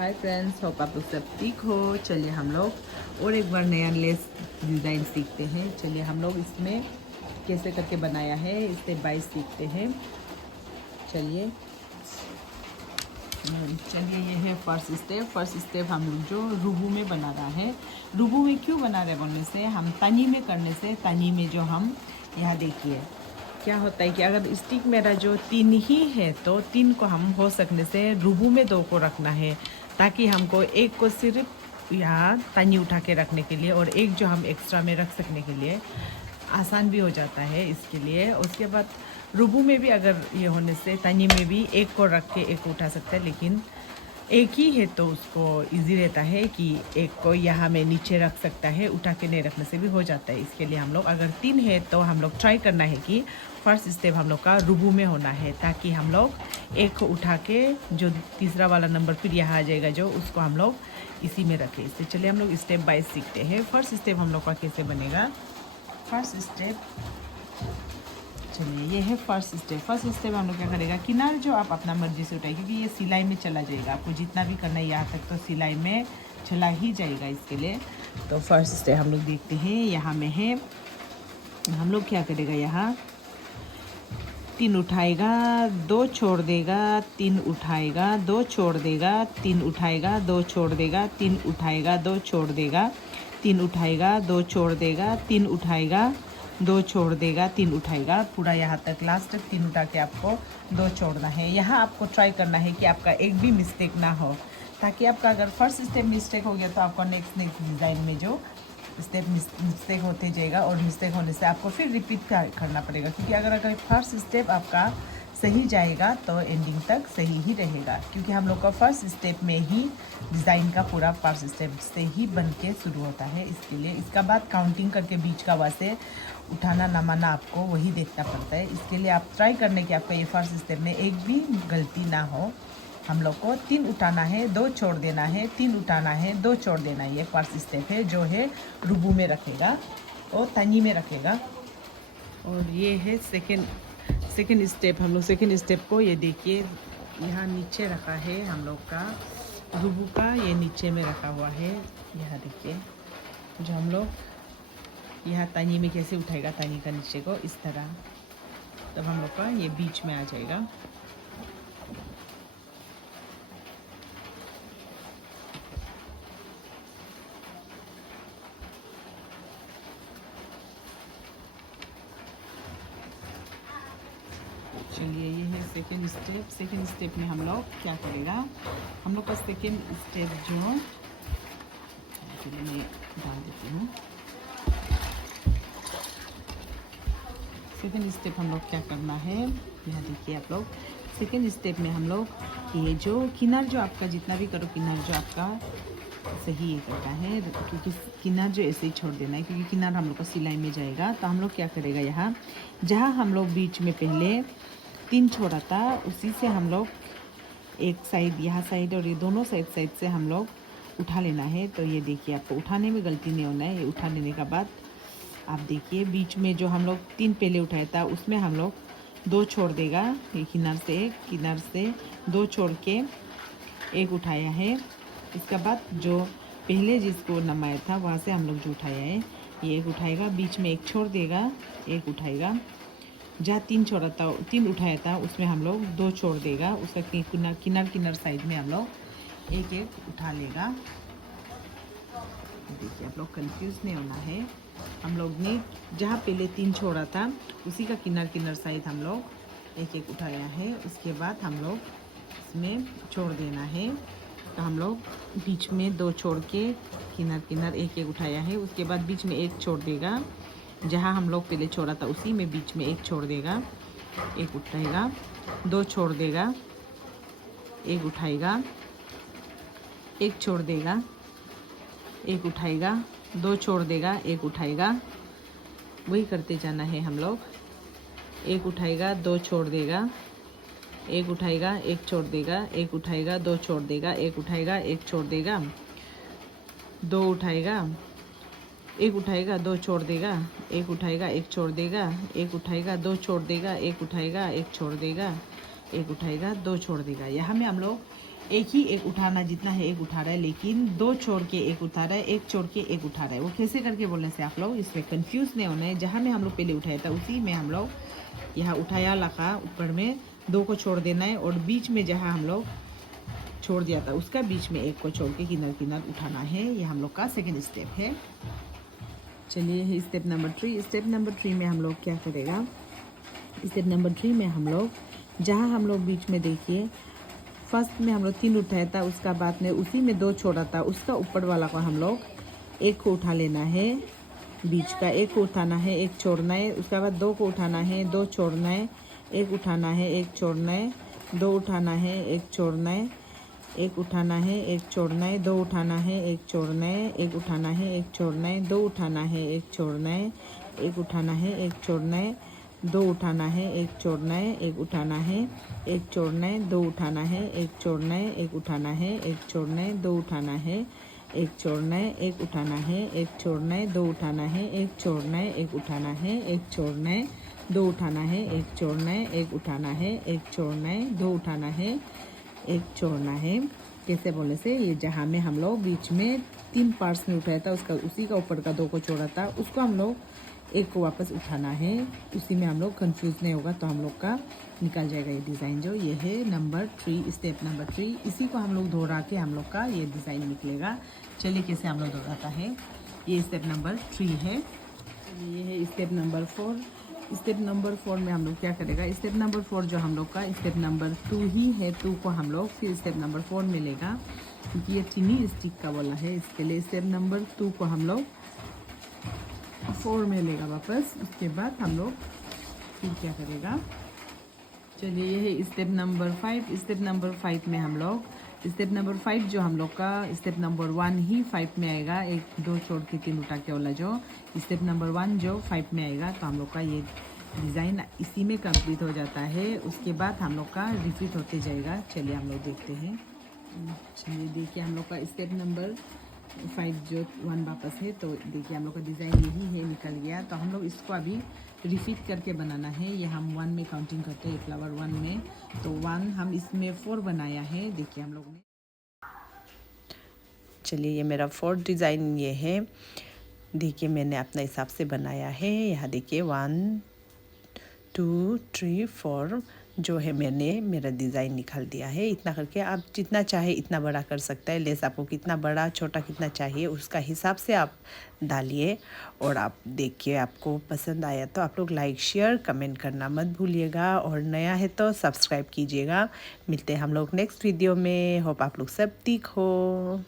Hi friends, hope आप लोग सब ठीक हो। चलिए हम लोग और एक बार नया लेस डिज़ाइन सीखते हैं। चलिए हम लोग इसमें कैसे करके बनाया है स्टेप बाय सीखते हैं। चलिए ये है फर्स्ट स्टेप। फर्स्ट स्टेप हम लोग जो रुबू में बना रहा है। रुबू में क्यों बना रहे बोलने से, हम तनी में करने से, तनी में जो हम यहाँ देखिए क्या होता है कि अगर स्टिक मेरा जो 3 ही है तो 3 को हम हो सकने से रुबू में 2 को रखना है, ताकि हमको एक को सिर्फ यहाँ तनी उठा के रखने के लिए और एक जो हम एक्स्ट्रा में रख सकने के लिए आसान भी हो जाता है इसके लिए। उसके बाद रुबू में भी अगर ये होने से तनी में भी एक को रख के एक को उठा सकते हैं, लेकिन एक ही है तो उसको इजी रहता है कि एक को यहाँ में नीचे रख सकता है, उठा के नहीं रखने से भी हो जाता है। इसके लिए हम लोग अगर 3 है तो हम लोग ट्राई करना है कि फर्स्ट स्टेप हम लोग का रुबू में होना है, ताकि हम लोग एक को उठा के जो तीसरा वाला नंबर फिर यहाँ आ जाएगा जो उसको हम लोग इसी में रखें। इससे चलिए हम लोग स्टेप बाय सीखते हैं। फर्स्ट स्टेप हम लोग का कैसे बनेगा। फर्स्ट स्टेप चलिए ये है फर्स्ट स्टेप। फर्स्ट स्टेप हम लोग क्या करेगा, किनार जो आप अपना मर्जी से उठाए, क्योंकि ये सिलाई में चला जाएगा। आपको जितना भी करना है यहाँ तक तो सिलाई में चला ही जाएगा इसके लिए। तो फर्स्ट स्टेप हम लोग देखते हैं। यहाँ में है हम लोग क्या करेगा, यहाँ 3 उठाएगा 2 छोड़ देगा, 3 उठाएगा 2 छोड़ देगा, 3 उठाएगा 2 छोड़ देगा, 3 उठाएगा 2 छोड़ देगा, 3 उठाएगा 2 छोड़ देगा, 3 उठाएगा 2 छोड़ देगा, 3 उठाएगा, पूरा यहाँ तक लास्ट तक 3 उठा के आपको 2 छोड़ना है। यहाँ आपको ट्राई करना है कि आपका एक भी मिस्टेक ना हो, ताकि आपका अगर फर्स्ट स्टेप मिस्टेक हो गया तो आपको नेक्स्ट डिज़ाइन में जो स्टेप मिस्टेक होते जाएगा, और मिस्टेक होने से आपको फिर रिपीट करना पड़ेगा। क्योंकि अगर फर्स्ट स्टेप आपका सही जाएगा तो एंडिंग तक सही ही रहेगा, क्योंकि हम लोग का फर्स्ट स्टेप में ही डिज़ाइन का पूरा फर्स्ट स्टेप से ही बन के शुरू होता है। इसके लिए इसका बाद काउंटिंग करके बीच का वैसे उठाना नमाना आपको वही देखना पड़ता है। इसके लिए आप ट्राई करने की आपका ये फर्स्ट स्टेप में एक भी गलती ना हो। हम लोग को 3 उठाना है 2 छोड़ देना है, 3 उठाना है 2 छोड़ देना है। ये फर्स्ट स्टेप है जो है रुबू में रखेगा और तनी में रखेगा। और ये है सेकेंड स्टेप। हम लोग सेकेंड स्टेप को ये देखिए यहाँ नीचे रखा है हम लोग का रुबू का, ये नीचे में रखा हुआ है। यहाँ देखिए जो हम लोग यहाँ तनी में कैसे उठाएगा, तनी का नीचे को इस तरह, तब हम लोग का ये बीच में आ जाएगा। चलिए ये है सेकेंड स्टेप। सेकेंड स्टेप में हम लोग क्या करेगा, हम लोग का सेकेंड स्टेप जो मैं डाल देती हूँ। सेकेंड स्टेप हम लोग क्या करना है, यहाँ देखिए आप लोग सेकेंड स्टेप में हम लोग ये जो किनार जो आपका जितना भी करो, किनार जो आपका सही करता है, क्योंकि किनार जो ऐसे ही छोड़ देना है, क्योंकि किनार हम लोग का सिलाई में जाएगा। तो हम लोग क्या करेगा, यहाँ जहाँ हम लोग बीच में पहले 3 छोड़ा था उसी से हम लोग एक साइड यहाँ साइड और ये दोनों साइड से हम लोग उठा लेना है। तो ये देखिए आपको उठाने में गलती नहीं होना है। ये उठा लेने का बाद आप देखिए बीच में जो हम लोग 3 पहले उठाया था उसमें हम लोग 2 छोड़ देगा। ये किनार से 2 छोड़ के एक उठाया है। इसके बाद जो पहले जिसको नमाया था वहाँ से हम लोग जो उठाया है ये एक उठाएगा, बीच में एक छोड़ देगा, एक उठाएगा। जहाँ 3 छोड़ा था 3 उठाया था उसमें हम लोग 2 छोड़ देगा, उसका किनार साइड में हम लोग एक एक उठा लेगा। देखिए आप लोग कंफ्यूज नहीं होना है। हम लोग ने जहाँ पहले 3 छोड़ा था उसी का किनार साइड हम लोग एक एक उठाया है। उसके बाद हम लोग इसमें छोड़ देना है। तो हम लोग बीच में 2 छोड़ के किनार एक एक उठाया है। उसके बाद बीच में एक छोड़ देगा, जहाँ हम लोग पहले छोड़ा था उसी में बीच में एक छोड़ देगा, एक उठाएगा, 2 छोड़ देगा, एक उठाएगा, एक छोड़ देगा, एक उठाएगा, 2 छोड़ देगा, एक उठाएगा। वही करते जाना है हम लोग। एक उठाएगा 2 छोड़ देगा, एक उठाएगा, एक छोड़ देगा, एक उठाएगा, 2 छोड़ देगा, एक उठाएगा, एक छोड़ देगा, 2 उठाएगा, एक उठाएगा, 2 छोड़ देगा, एक उठाएगा, एक छोड़ देगा, एक उठाएगा, 2 छोड़ देगा, एक उठाएगा, एक छोड़ देगा, एक उठाएगा, 2 छोड़ देगा। यहाँ में हम लोग एक ही एक उठाना, जितना है एक उठा रहा है, लेकिन दो छोड़ के एक उठा रहा है, एक छोड़ के एक उठा रहा है। वो कैसे करके बोलने से आप लोग इसमें कंफ्यूज नहीं होना है। जहाँ में हम लोग पहले उठाया था उसी में हम लोग यहाँ उठाया लगा, ऊपर में दो को छोड़ देना है, और बीच में जहाँ हम लोग छोड़ दिया था उसका बीच में एक को छोड़ के किनार किनार उठाना है। ये हम लोग का सेकेंड स्टेप है। चलिए स्टेप नंबर 3। स्टेप नंबर 3 में हम लोग क्या करेगा, स्टेप नंबर 3 में हम लोग जहाँ हम लोग बीच में देखिए फर्स्ट में हम लोग 3 उठाया था, उसका बाद में उसी में 2 छोड़ा था, उसका ऊपर वाला को हम लोग एक को उठा लेना है, बीच का एक को उठाना है, एक छोड़ना है, उसके बाद 2 को उठाना है, 2 छोड़ना है, एक उठाना है, एक छोड़ना है, 2 उठाना है, एक छोड़ना है, एक उठाना है, एक छोड़ना है, 2 उठाना है, एक छोड़ना है, एक उठाना है, एक छोड़ना है, 2 उठाना है, एक छोड़ना है, एक उठाना है, एक छोड़ना है, 2 उठाना है, एक छोड़ना है, एक उठाना है, एक छोड़ना है, 2 उठाना है, एक छोड़ना है, एक उठाना है, एक छोड़ना है, 2 उठाना है, एक छोड़ना है, एक उठाना है, एक छोड़ना है, 2 उठाना है, एक छोड़ना है, एक उठाना है, एक छोड़ना है, 2 उठाना है, एक छोड़ना है, एक उठाना है, एक छोड़ना है, 2 उठाना है, एक छोड़ना है। कैसे बोले से, ये जहाँ में हम लोग बीच में 3 पार्ट्स में उठाया था, उसका उसी का ऊपर का 2 को छोड़ा था, उसको हम लोग एक को वापस उठाना है। उसी में हम लोग कंफ्यूज नहीं होगा, तो हम लोग का निकल जाएगा ये डिज़ाइन। जो ये है नंबर 3, स्टेप नंबर 3, इसी को हम लोग दोहरा के हम लोग का ये डिज़ाइन निकलेगा। चलिए कैसे हम लोग दोहराता है। ये स्टेप नंबर 3 है। ये है स्टेप नंबर 4। स्टेप नंबर 4 में हम लोग क्या करेगा, स्टेप नंबर 4 जो हम लोग का स्टेप नंबर 2 ही है, 2 को हम लोग फिर स्टेप नंबर 4 में लेगा, क्योंकि ये चीनी स्टिक का बोला है, इसके लिए स्टेप नंबर 2 को हम लोग 4 में लेगा वापस। उसके बाद हम लोग फिर क्या करेगा, चलिए ये है स्टेप नंबर 5। स्टेप नंबर 5 में हम लोग स्टेप नंबर 5 जो हम लोग का स्टेप नंबर 1 ही 5 में आएगा, 1 2 छोड़ के 3 उठा के वाला जो स्टेप नंबर 1 जो 5 में आएगा, तो हम लोग का ये डिज़ाइन इसी में कंप्लीट हो जाता है। उसके बाद हम लोग का रिपीट होते जाएगा। चलिए हम लोग देखते हैं। चलिए देखिए हम लोग का स्टेप नंबर 5 जो 1 वापस है, तो देखिए हम लोग का डिज़ाइन यही है, निकल गया। तो हम लोग इसको अभी रिपीट करके बनाना है। ये हम 1 में काउंटिंग करते हैं, फ्लावर 1 में, तो 1 हम इसमें 4 बनाया है। देखिए हम लोग ने, चलिए ये मेरा 4th डिज़ाइन ये है। देखिए मैंने अपने हिसाब से बनाया है। यहाँ देखिए 1 2 3 4 जो है मैंने मेरा डिज़ाइन निकाल दिया है। इतना करके आप जितना चाहे इतना बड़ा कर सकता है। लेस आपको कितना बड़ा छोटा कितना चाहिए उसका हिसाब से आप डालिए। और आप देखिए आपको पसंद आया तो आप लोग लाइक शेयर कमेंट करना मत भूलिएगा, और नया है तो सब्सक्राइब कीजिएगा। मिलते हैं हम लोग नेक्स्ट वीडियो में। होप आप लोग सब ठीक हो।